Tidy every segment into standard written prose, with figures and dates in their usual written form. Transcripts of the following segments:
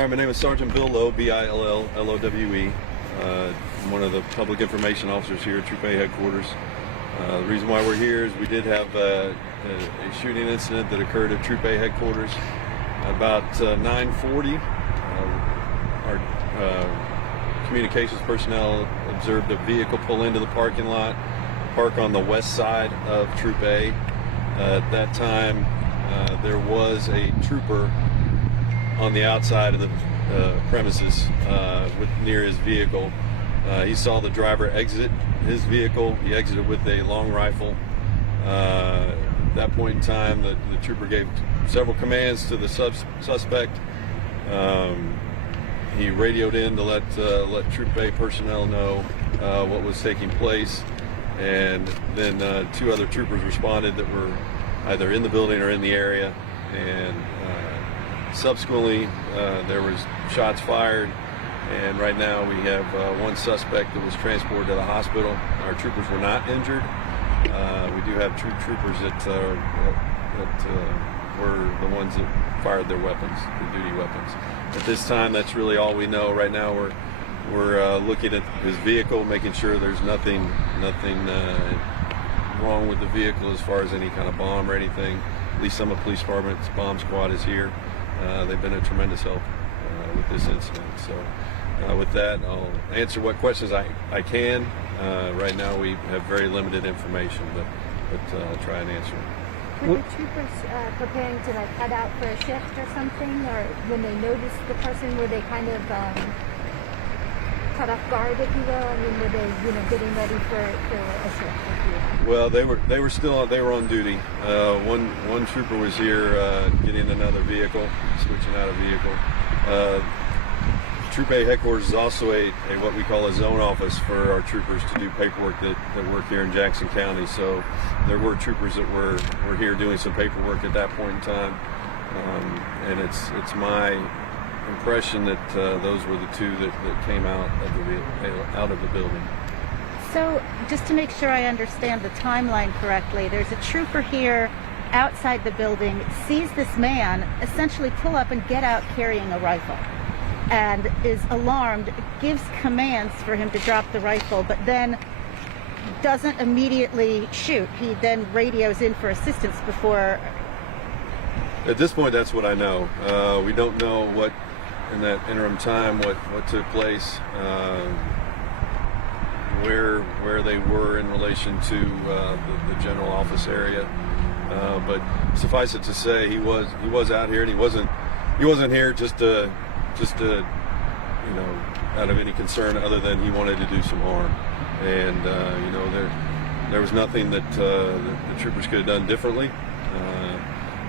All right, my name is Sergeant Bill Lowe, B-I-L-L-L-O-W-E. I'm one of the public information officers here at Troop A headquarters. The reason why we're here is we did have a shooting incident that occurred at Troop A headquarters about 9:40. Our communications personnel observed a vehicle pull into the parking lot, park on the west side of Troop A. At that time, there was a trooper on the outside of the premises near his vehicle. He saw the driver exit his vehicle. He exited with a long rifle. At that point in time, the trooper gave several commands to the suspect. He radioed in to let Troop A personnel know what was taking place, and then two other troopers responded that were either in the building or in the area, and subsequently there was shots fired, and right now we have one suspect that was transported to the hospital. Our troopers were not injured. We do have two troopers that were the ones that fired their weapons, their duty weapons. At this time, that's really all we know. Right now we're looking at his vehicle, making sure there's nothing wrong with the vehicle as far as any kind of bomb or anything. At least some of the police department's bomb squad is here. They've been a tremendous help with this incident. So with that, I'll answer what questions I can. Right now we have very limited information, but I'll try and answer them. Were the troopers preparing to head out for a shift or something, or when they noticed the person, were they kind of caught off guard, if you will? I mean, were they getting ready for a shift, if you will? Well, they were on duty. One trooper was here getting another vehicle, switching out a vehicle. Troop A headquarters is also a what we call a zone office for our troopers to do paperwork that work here in Jackson County. So there were troopers that were here doing some paperwork at that point in time, and it's my impression that those were the two that came out of the building. So just to make sure I understand the timeline correctly, there's a trooper here outside the building, sees this man essentially pull up and get out carrying a rifle, and is alarmed, gives commands for him to drop the rifle, but then doesn't immediately shoot. He then radios in for assistance before. At this point, that's what I know. We don't know what, in that interim time, what took place, where they were in relation to the general office area. But suffice it to say, he was out here, and he wasn't here just to out of any concern other than he wanted to do some harm. And there was nothing that the troopers could have done differently.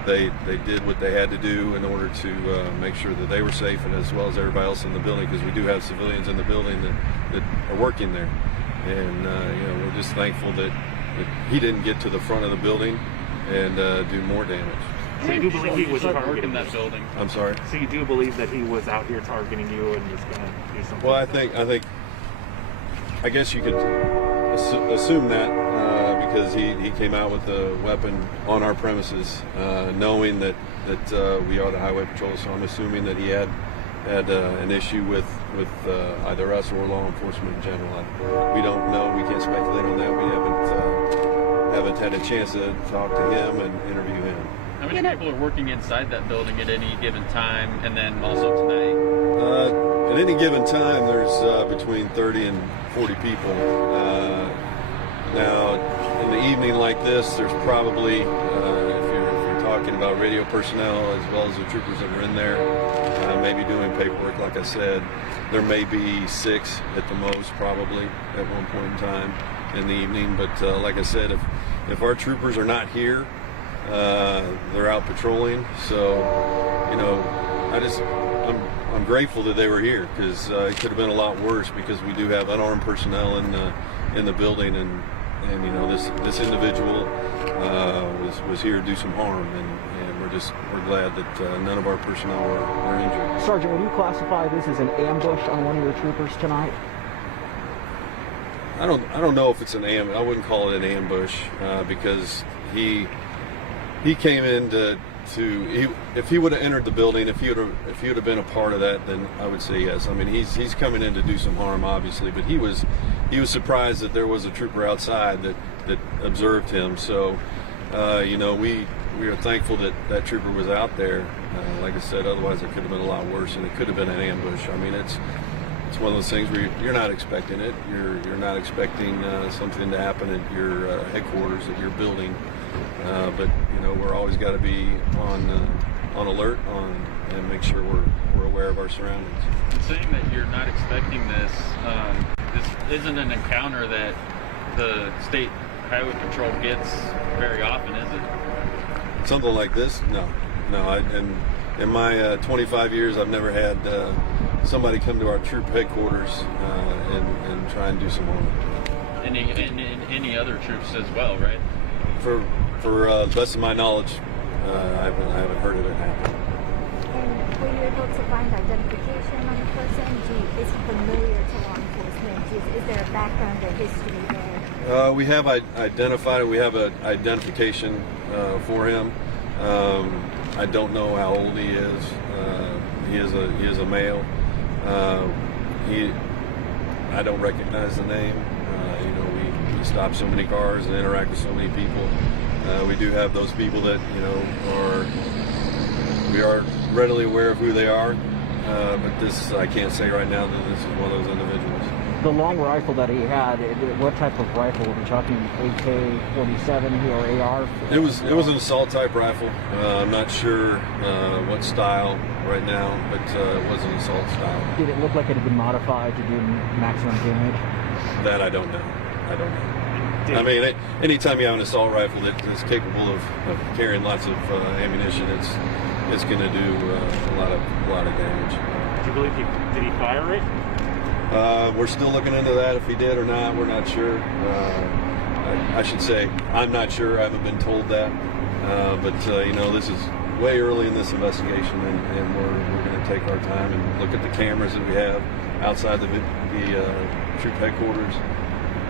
They did what they had to do in order to make sure that they were safe, and as well as everybody else in the building, because we do have civilians in the building that are working there. And we're just thankful that he didn't get to the front of the building and do more damage. So you do believe he was targeting that building? I'm sorry? So you do believe that he was out here targeting you and was going to do something? Well, I guess you could assume that because he came out with a weapon on our premises, knowing that we are the Highway Patrol. So I'm assuming that he had an issue with either us or law enforcement in general. We don't know. We can't speculate on that. We haven't had a chance to talk to him and interview him. How many people are working inside that building at any given time, and then also tonight? At any given time, there's between 30 and 40 people. Now, in the evening like this, there's probably, if you're talking about radio personnel as well as the troopers that are in there, maybe doing paperwork, like I said, there may be 6 at the most, probably, at one point in time in the evening. But like I said, if our troopers are not here, they're out patrolling. So, I'm grateful that they were here, because it could have been a lot worse, because we do have unarmed personnel in the building, and this individual was here to do some harm, and we're glad that none of our personnel were injured. Sergeant, would you classify this as an ambush on one of your troopers tonight? I don't know if it's an ambush. I wouldn't call it an ambush because he came in to if he would have entered the building, if he would have been a part of that, then I would say yes. I mean, he's coming in to do some harm, obviously, but he was surprised that there was a trooper outside that observed him. So, you know, we are thankful that trooper was out there. Like I said, otherwise it could have been a lot worse, and it could have been an ambush. I mean, it's one of those things where you're not expecting it. You're not expecting something to happen at your headquarters, at your building. But you know, we're always got to be on alert and make sure we're aware of our surroundings. And saying that you're not expecting this, this isn't an encounter that the state highway patrol gets very often, is it? Something like this? No. In my 25 years, I've never had somebody come to our troop headquarters and try and do some harm. Any other troops as well, right? For the best of my knowledge, I haven't heard of it happen. And were you able to find identification on the person? Is he familiar to law enforcement? Is there a background or history there? We have identified it. We have an identification for him. I don't know how old he is. He is a male. I don't recognize the name. You know, we stop so many cars and interact with so many people. We do have those people that, you know, we are readily aware of who they are. But this, I can't say right now that this is one of those individuals. The long rifle that he had, what type of rifle? Were we talking AK-47 or AR? It was an assault type rifle. I'm not sure what style right now, but it was an assault style. Did it look like it had been modified to do maximum damage? That I don't know. I mean, anytime you have an assault rifle that is capable of carrying lots of ammunition, it's going to do a lot of damage. Do you believe did he fire it? We're still looking into that. If he did or not, we're not sure. I should say I'm not sure. I haven't been told that. But you know, this is way early in this investigation, and we're going to take our time and look at the cameras that we have outside the troop headquarters,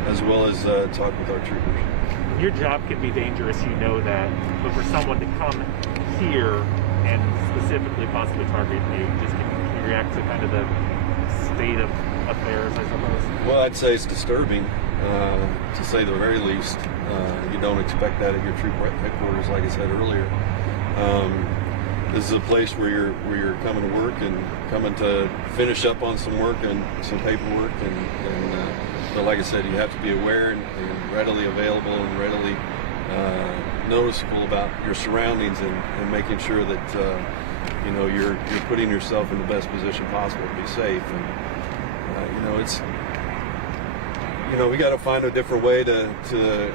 as well as talk with our troopers. Your job can be dangerous, you know that, but for someone to come here and specifically possibly target you, can you react to kind of the state of affairs, I suppose? Well, I'd say it's disturbing, to say the very least. You don't expect that at your troop headquarters, like I said earlier. This is a place where you're coming to work and coming to finish up on some work and some paperwork, but like I said, you have to be aware and readily available and readily noticeable about your surroundings and making sure that you know, you're putting yourself in the best position possible to be safe. And you know, it's, you know, we got to find a different way to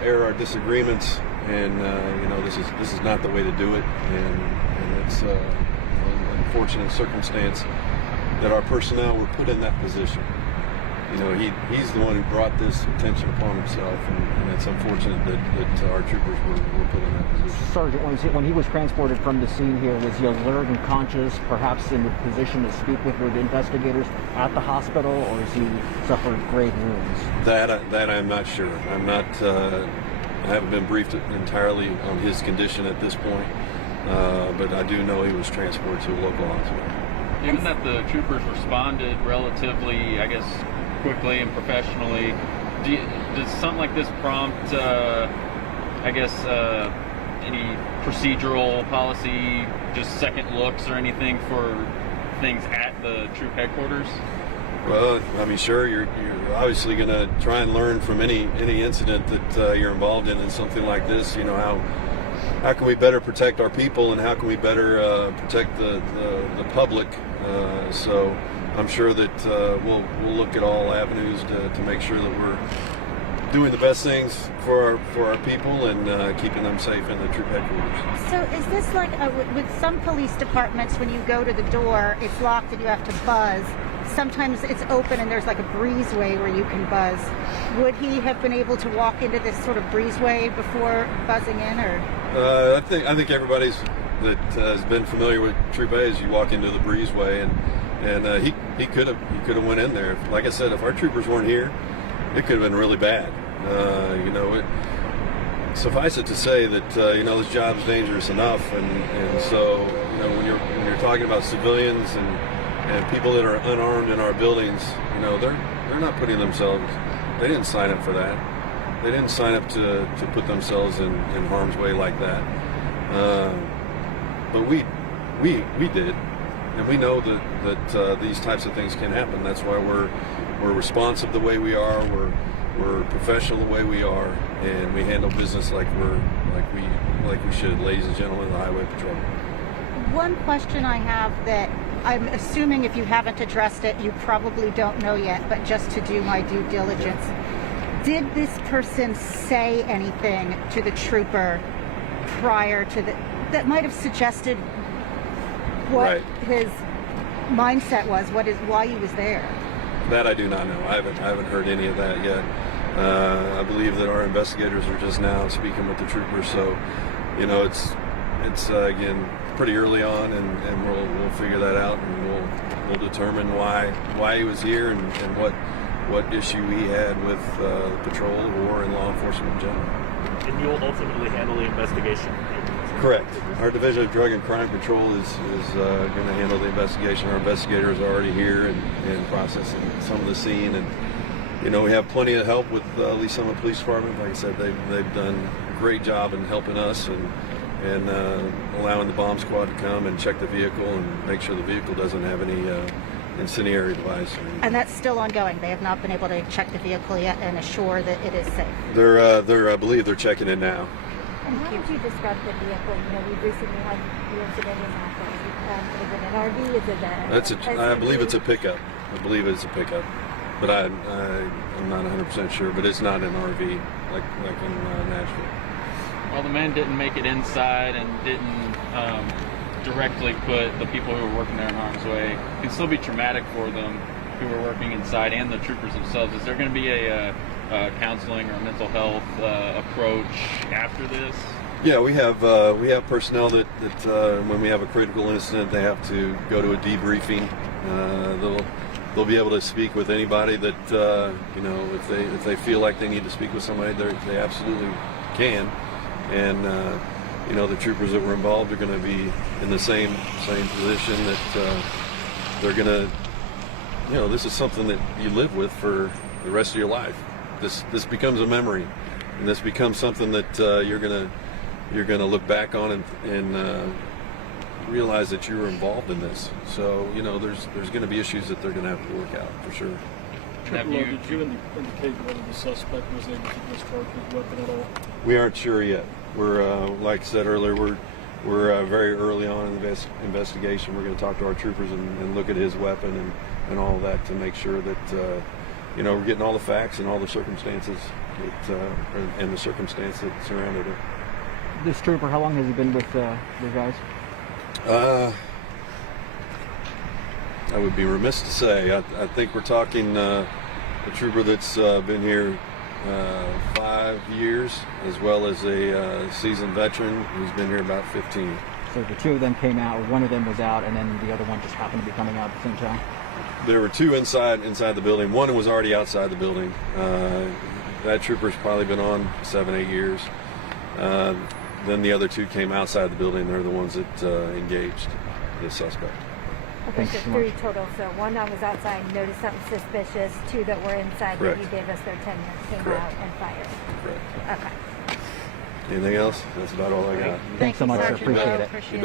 air our disagreements, and you know, this is not the way to do it, and it's an unfortunate circumstance that our personnel were put in that position. You know, he's the one who brought this attention upon himself, and it's unfortunate that our troopers were put in that position. Sergeant, when he was transported from the scene here, was he alert and conscious, perhaps in the position to speak with the investigators at the hospital, or has he suffered grave wounds? That I'm not sure. I haven't been briefed entirely on his condition at this point, but I do know he was transported to a local hospital. Given that the troopers responded relatively, I guess, quickly and professionally, does something like this prompt, I guess, any procedural policy, just second looks or anything for things at the troop headquarters? Well, I mean, sure, you're obviously going to try and learn from any incident that you're involved in something like this. You know, how can we better protect our people, and how can we better protect the public? So I'm sure that we'll look at all avenues to make sure that we're doing the best things for our people and keeping them safe in the troop headquarters. So is this like with some police departments, when you go to the door, it's locked and you have to buzz? Sometimes it's open and there's like a breezeway where you can buzz. Would he have been able to walk into this sort of breezeway before buzzing in, or? I think everybody that has been familiar with Troop A is you walk into the breezeway, and he could have went in there. Like I said, if our troopers weren't here, it could have been really bad. You know, suffice it to say that this job is dangerous enough, and so when you're talking about civilians and people that are unarmed in our buildings, they're not putting themselves. They didn't sign up for that. They didn't sign up to put themselves in harm's way like that. But we did, and we know that these types of things can happen. That's why we're responsive the way we are. We're professional the way we are, and we handle business like we should, ladies and gentlemen of the Highway Patrol. One question I have that I'm assuming if you haven't addressed it, you probably don't know yet, but just to do my due diligence. Did this person say anything to the trooper prior to that might have suggested what his mindset was, why he was there? That I do not know. I haven't heard any of that yet. I believe that our investigators are just now speaking with the troopers, so it's again pretty early on, and we'll figure that out, and we'll determine why he was here and what issue he had with the patrol or in law enforcement in general. And you'll ultimately handle the investigation. Correct. Our Division of Drug and Crime Control is going to handle the investigation. Our investigators are already here and processing some of the scene, and we have plenty of help with Lee Summit Police Department. Like I said, they've done a great job in helping us and allowing the bomb squad to come and check the vehicle and make sure the vehicle doesn't have any incendiary device. And that's still ongoing. They have not been able to check the vehicle yet and assure that it is safe. I believe they're checking it now. And how would you describe the vehicle? We recently had the incident in Nashville. Is it an RV? Is it a I believe it's a pickup. But I'm not 100% sure. But it's not an RV like in Nashville. Well, the man didn't make it inside and didn't directly put the people who were working there in harm's way. It can still be traumatic for them who were working inside and the troopers themselves. Is there going to be a counseling or mental health approach after this? Yeah, we have personnel that when we have a critical incident, they have to go to a debriefing. They'll be able to speak with anybody that if they feel like they need to speak with somebody, they absolutely can. And the troopers that were involved are going to be in the same position that they're going to. This is something that you live with for the rest of your life. This becomes a memory, and this becomes something that you're gonna look back on and realize that you were involved in this. So there's going to be issues that they're going to have to work out for sure. Did you indicate whether the suspect was able to discharge his weapon at all? We aren't sure yet. We're like I said earlier, we're very early on in the investigation. We're going to talk to our troopers and look at his weapon and all of that to make sure that we're getting all the facts and all the circumstances and the circumstance that surrounded it. This trooper, how long has he been with your guys? I would be remiss to say. I think we're talking a trooper that's been here 5 years, as well as a seasoned veteran who's been here about 15. So the two of them came out, or one of them was out, and then the other one just happened to be coming out at the same time? There were two inside the building. One was already outside the building. That trooper's probably been on 7-8 years. Then the other two came outside the building. They're the ones that engaged the suspect. Okay, Thanks so so 3 much. total. So 1 that was outside, noticed something suspicious. 2 that were inside Correct. that you gave us their tenure, came Correct. out and fired. Correct. Okay. Anything else? That's about all I got. Thanks so much, sir. Sergeant. Appreciate it. Appreciate it.